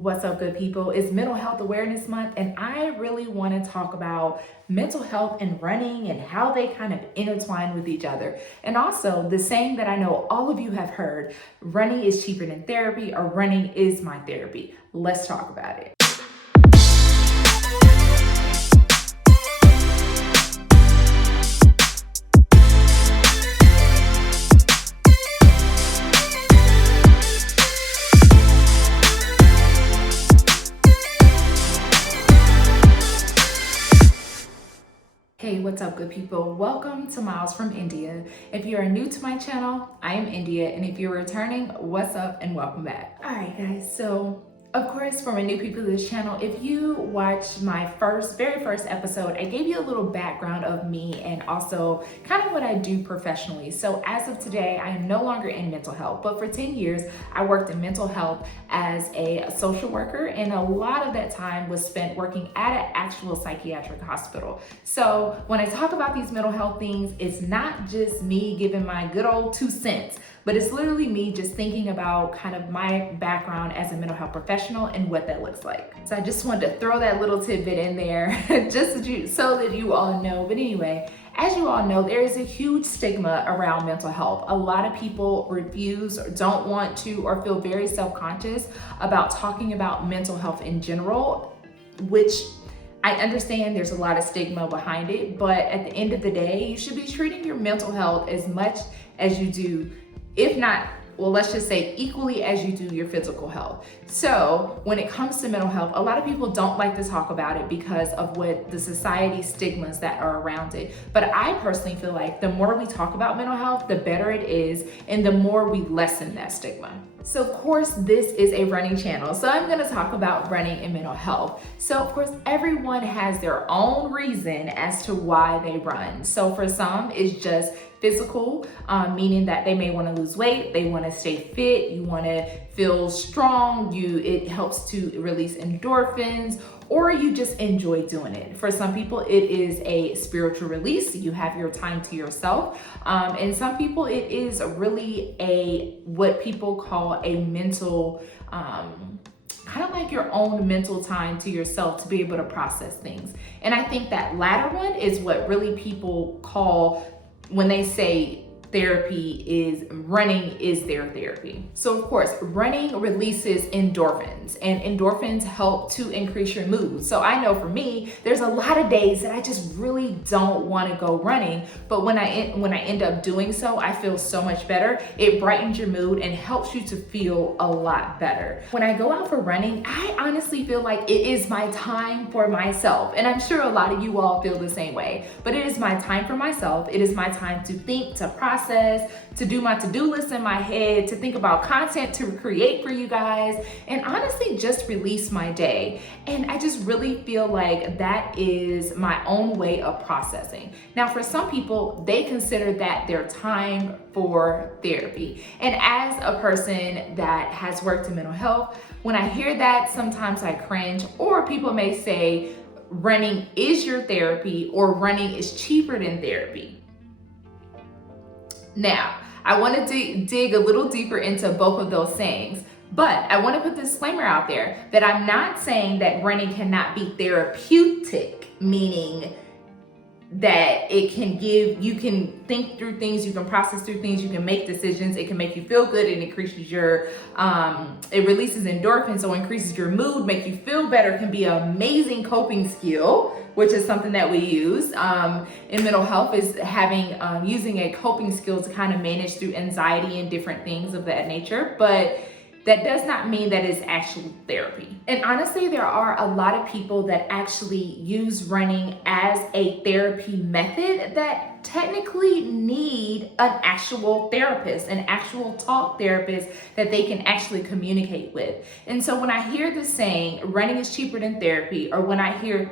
What's up, good people? It's Mental Health Awareness Month, and I really want to talk about mental health and running and how they kind of intertwine with each other. And also the saying that I know all of you have heard, running is cheaper than therapy, or running is my therapy. Let's talk about it. Hey, what's up, good people? Welcome to Miles from India. If you are new to my channel, I am India, and if you're returning, what's up and welcome back. All right, guys, so of course, for my new people to this channel, if you watched my very first episode, I gave you a little background of me and also kind of what I do professionally. So as of today, I am no longer in mental health, but for 10 years, I worked in mental health as a social worker, and a lot of that time was spent working at an actual psychiatric hospital. So when I talk about these mental health things, it's not just me giving my good old 2 cents, but it's literally me just thinking about kind of my background as a mental health professional and what that looks like. So I just wanted to throw that little tidbit in there so that you all know. But anyway, as you all know, there is a huge stigma around mental health. A lot of people refuse or don't want to or feel very self-conscious about talking about mental health in general, which I understand there's a lot of stigma behind it, but at the end of the day, you should be treating your mental health as much as you do, if not, well, let's just say equally as you do your physical health. So when it comes to mental health, a lot of people don't like to talk about it because of what the society stigmas that are around it. But I personally feel like the more we talk about mental health, the better it is, and the more we lessen that stigma. So of course, this is a running channel, so I'm gonna talk about running and mental health. So of course, everyone has their own reason as to why they run. So for some, it's just physical, meaning that they may wanna lose weight, they wanna stay fit, you wanna feel strong, it helps to release endorphins, or you just enjoy doing it. For some people, it is a spiritual release. You have your time to yourself. And some people, it is really what people call a mental, kind of like your own mental time to yourself to be able to process things. And I think that latter one is what really people call, when they say running is their therapy. So of course, running releases endorphins, and endorphins help to increase your mood. So I know for me, there's a lot of days that I just really don't want to go running, but when I end up doing so, I feel so much better. It brightens your mood and helps you to feel a lot better. When I go out for running, I honestly feel like it is my time for myself, and I'm sure a lot of you all feel the same way, but it is my time for myself. It is my time to think, to process, to do my to-do list in my head, to think about content to create for you guys, and honestly just release my day. And I just really feel like that is my own way of processing. Now, for some people, they consider that their time for therapy. And as a person that has worked in mental health, when I hear that, sometimes I cringe, or people may say running is your therapy or running is cheaper than therapy. Now, I want to dig a little deeper into both of those sayings, but I want to put this disclaimer out there that I'm not saying that running cannot be therapeutic, meaning that you can think through things, you can process through things, you can make decisions, it can make you feel good, it increases it releases endorphins, so increases your mood, make you feel better, can be an amazing coping skill, which is something that we use in mental health, is using a coping skill to kind of manage through anxiety and different things of that nature. But that does not mean that it's actual therapy. And honestly, there are a lot of people that actually use running as a therapy method that technically need an actual therapist, an actual talk therapist that they can actually communicate with. And so when I hear the saying, running is cheaper than therapy, or when I hear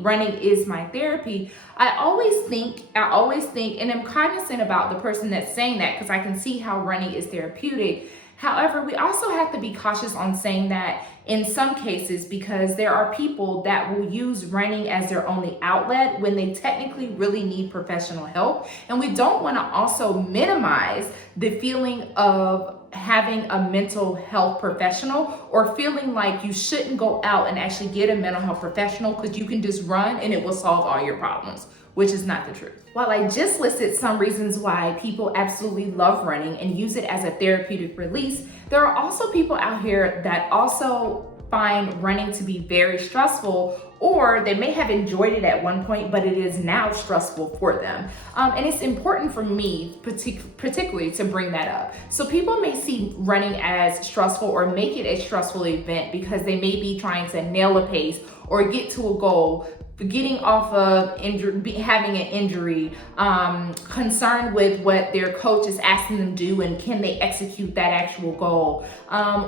running is my therapy, I always think, and I'm cognizant about the person that's saying that because I can see how running is therapeutic. However, we also have to be cautious on saying that in some cases, because there are people that will use running as their only outlet when they technically really need professional help. And we don't want to also minimize the feeling of having a mental health professional, or feeling like you shouldn't go out and actually get a mental health professional because you can just run and it will solve all your problems, which is not the truth. While I just listed some reasons why people absolutely love running and use it as a therapeutic release, there are also people out here that also find running to be very stressful, or they may have enjoyed it at one point, but it is now stressful for them. And it's important for me particularly to bring that up. So people may see running as stressful or make it a stressful event because they may be trying to nail a pace or get to a goal, getting off of having an injury, concerned with what their coach is asking them to do and can they execute that actual goal.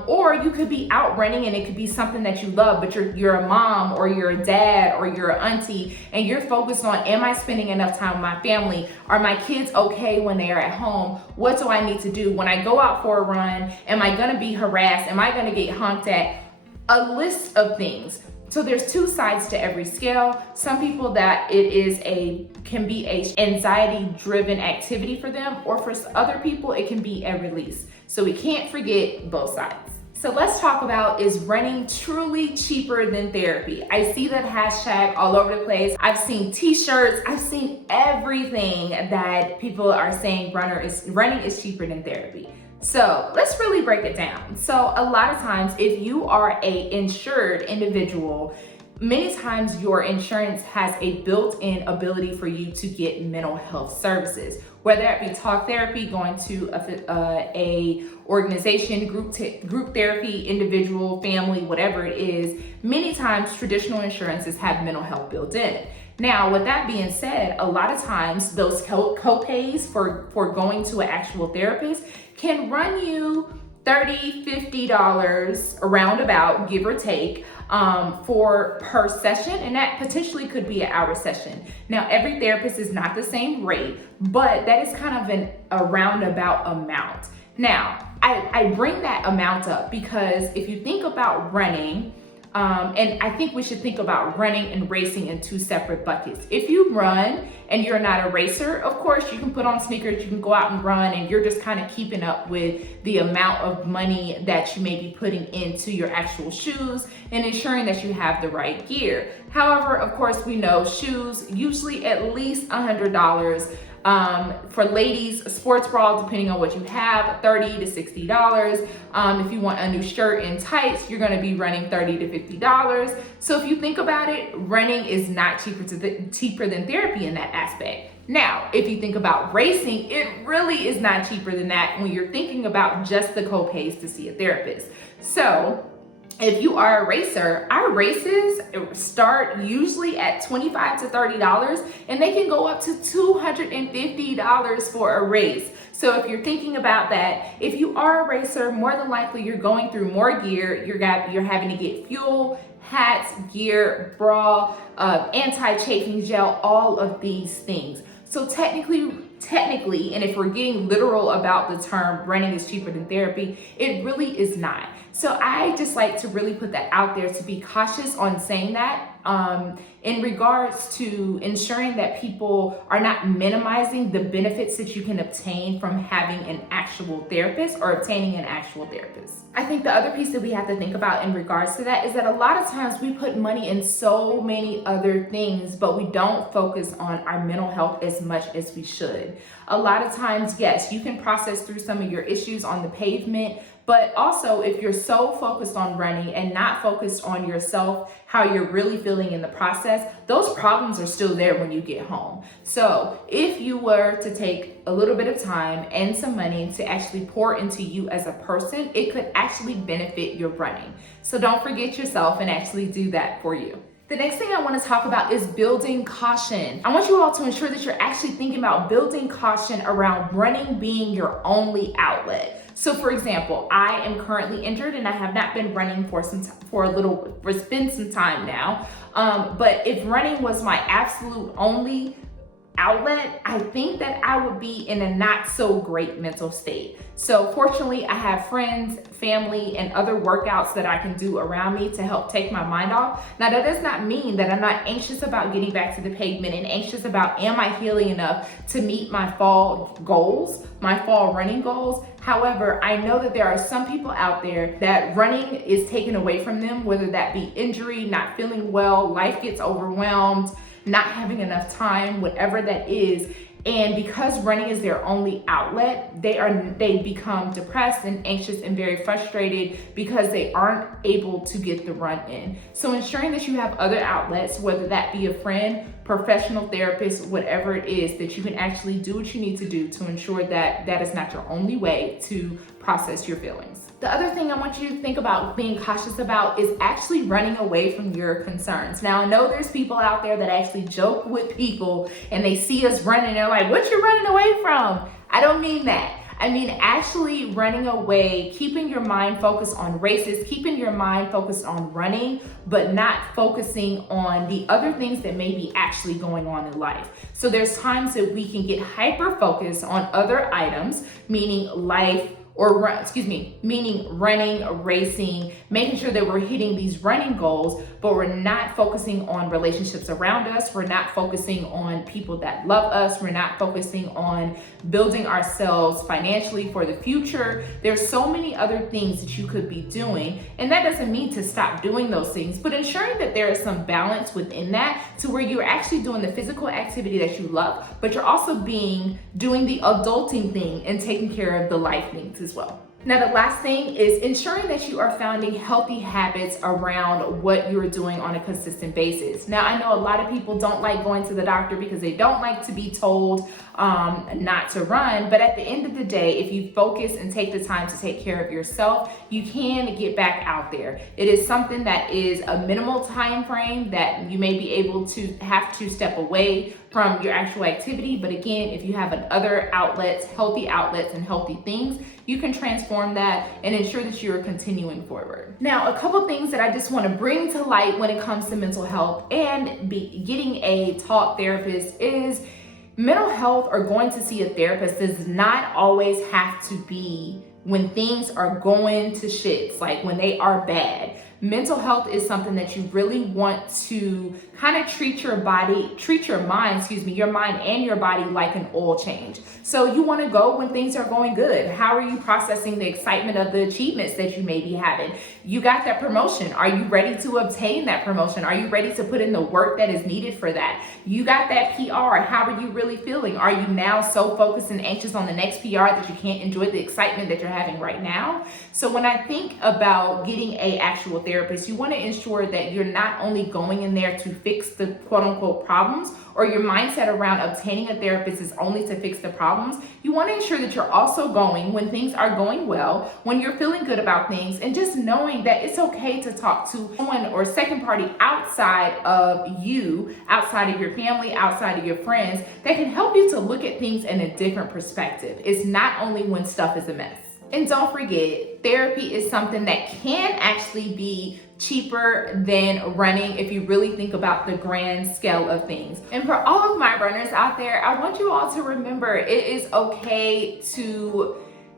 Or you could be out running and it could be something that you love, but you're a mom or you're a dad or you're an auntie and you're focused on, am I spending enough time with my family? Are my kids okay when they are at home? What do I need to do? When I go out for a run, am I gonna be harassed? Am I gonna get honked at? A list of things. So there's two sides to every scale. Some people that can be a anxiety driven activity for them, or for other people it can be a release. So we can't forget both sides. So let's talk about, is running truly cheaper than therapy? I see that hashtag all over the place. I've seen t-shirts, I've seen everything that people are saying running is cheaper than therapy. So let's really break it down. So a lot of times, if you are a insured individual, many times your insurance has a built-in ability for you to get mental health services, whether it be talk therapy, going to a organization, group therapy, individual, family, whatever it is. Many times traditional insurances have mental health built in. Now, with that being said, a lot of times those co-pays for going to an actual therapist can run you $30, $50 around about, give or take, for per session, and that potentially could be an hour session. Now, every therapist is not the same rate, but that is kind of a roundabout amount. Now, I bring that amount up because if you think about running, and I think we should think about running and racing in two separate buckets. If you run and you're not a racer, of course, you can put on sneakers, you can go out and run, and you're just kind of keeping up with the amount of money that you may be putting into your actual shoes and ensuring that you have the right gear. However, of course, we know shoes, usually at least $100. For ladies, a sports bra, depending on what you have, $30 to $60. If you want a new shirt and tights, you're gonna be running $30 to $50. So if you think about it, running is not cheaper than therapy in that aspect. Now, if you think about racing, it really is not cheaper than that when you're thinking about just the co-pays to see a therapist. So if you are a racer, our races start usually at $25 to $30, and they can go up to $250 for a race. So if you're thinking about that, if you are a racer, more than likely you're going through more gear. You're having to get fuel, hats, gear, bra, anti-chafing gel, all of these things. So technically, and if we're getting literal about the term running is cheaper than therapy, it really is not. So I just like to really put that out there to be cautious on saying that in regards to ensuring that people are not minimizing the benefits that you can obtain from having an actual therapist or obtaining an actual therapist. I think the other piece that we have to think about in regards to that is that a lot of times we put money in so many other things, but we don't focus on our mental health as much as we should. A lot of times, yes, you can process through some of your issues on the pavement, but also if you're so focused on running and not focused on yourself, how you're really feeling in the process, those problems are still there when you get home. So if you were to take a little bit of time and some money to actually pour into you as a person, it could actually benefit your running. So don't forget yourself and actually do that for you. The next thing I want to talk about is building caution. I want you all to ensure that you're actually thinking about building caution around running being your only outlet. So for example, I am currently injured and I have not been running it's been some time now. But if running was my absolute only outlet, I think that I would be in a not so great mental state. So fortunately, I have friends, family, and other workouts that I can do around me to help take my mind off. Now, that does not mean that I'm not anxious about getting back to the pavement and anxious about, am I healing enough to meet my fall goals, my fall running goals? However, I know that there are some people out there that running is taken away from them, whether that be injury, not feeling well, life gets overwhelmed, not having enough time, whatever that is. And because running is their only outlet, they become depressed and anxious and very frustrated because they aren't able to get the run in. So ensuring that you have other outlets, whether that be a friend, professional therapist, whatever it is, that you can actually do what you need to do to ensure that that is not your only way to process your feelings. The other thing I want you to think about being cautious about is actually running away from your concerns. Now, I know there's people out there that actually joke with people and they see us running, they're like, what you running away from? I don't mean that. I mean actually running away, keeping your mind focused on races, keeping your mind focused on running, but not focusing on the other things that may be actually going on in life. So there's times that we can get hyper focused on other items, meaning life, meaning running, racing, making sure that we're hitting these running goals, but we're not focusing on relationships around us. We're not focusing on people that love us. We're not focusing on building ourselves financially for the future. There's so many other things that you could be doing. And that doesn't mean to stop doing those things, but ensuring that there is some balance within that to where you're actually doing the physical activity that you love, but you're also doing the adulting thing and taking care of the life needs as well. Now, the last thing is ensuring that you are finding healthy habits around what you're doing on a consistent basis. Now, I know a lot of people don't like going to the doctor because they don't like to be told not to run, but at the end of the day, if you focus and take the time to take care of yourself, you can get back out there. It is something that is a minimal time frame that you may be able to have to step away from your actual activity. But again, if you have other outlets, healthy outlets and healthy things, you can transform that and ensure that you are continuing forward. Now, a couple things that I just want to bring to light when it comes to mental health and getting a talk therapist is mental health or going to see a therapist does not always have to be when things are going to shits, like when they are bad. Mental health is something that you really want to kind of treat your mind and your body like an oil change. So you want to go when things are going good. How are you processing the excitement of the achievements that you may be having? You got that promotion. Are you ready to obtain that promotion? Are you ready to put in the work that is needed for that? You got that PR. How are you really feeling? Are you now so focused and anxious on the next PR that you can't enjoy the excitement that you're having right now? So when I think about getting a actual therapist, you want to ensure that you're not only going in there to fix the quote unquote problems, or your mindset around obtaining a therapist is only to fix the problems. You want to ensure that you're also going when things are going well, when you're feeling good about things, and just knowing that it's okay to talk to someone or second party outside of you, outside of your family, outside of your friends, that can help you to look at things in a different perspective. It's not only when stuff is a mess. And don't forget, therapy is something that can actually be cheaper than running if you really think about the grand scale of things. And for all of my runners out there, I want you all to remember it is okay to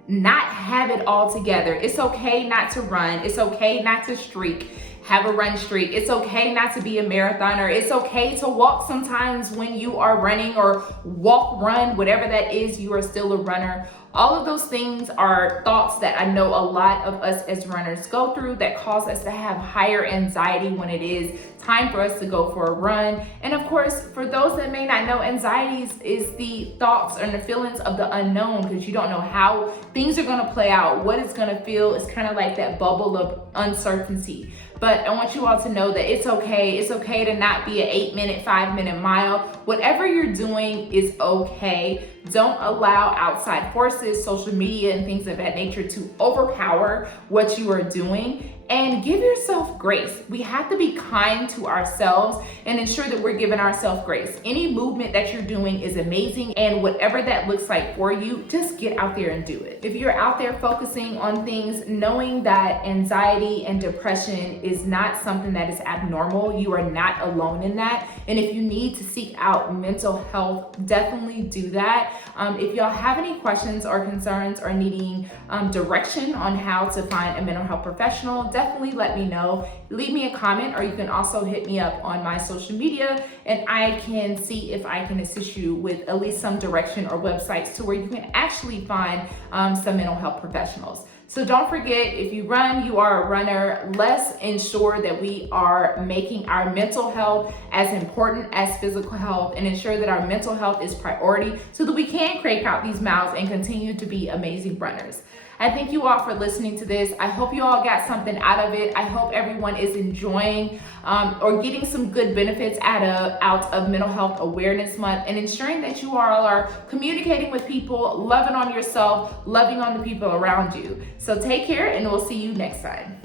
not have it all together. It's okay not to run. It's okay not to streak. Have a run streak. It's okay not to be a marathoner. It's okay to walk sometimes when you are running, or walk, run, whatever that is, you are still a runner. All of those things are thoughts that I know a lot of us as runners go through that cause us to have higher anxiety when it is time for us to go for a run. And of course, for those that may not know, anxiety is the thoughts and the feelings of the unknown, because you don't know how things are going to play out, what it's going to feel. It's kind of like that bubble of uncertainty. But I want you all to know that it's okay. It's okay to not be an 8-minute, 5-minute mile. Whatever you're doing is okay. Don't allow outside forces, social media, and things of that nature to overpower what you are doing. And give yourself grace. We have to be kind to ourselves and ensure that we're giving ourselves grace. Any movement that you're doing is amazing, and whatever that looks like for you, just get out there and do it. If you're out there focusing on things, knowing that anxiety and depression is not something that is abnormal, you are not alone in that. And if you need to seek out mental health, definitely do that. If y'all have any questions or concerns or needing direction on how to find a mental health professional, definitely let me know. Leave me a comment, or you can also hit me up on my social media and I can see if I can assist you with at least some direction or websites to where you can actually find some mental health professionals. So don't forget, if you run, you are a runner. Let's ensure that we are making our mental health as important as physical health and ensure that our mental health is priority so that we can crank out these miles and continue to be amazing runners. I thank you all for listening to this. I hope you all got something out of it. I hope everyone is enjoying or getting some good benefits out of Mental Health Awareness Month, and ensuring that you all are communicating with people, loving on yourself, loving on the people around you. So take care, and we'll see you next time.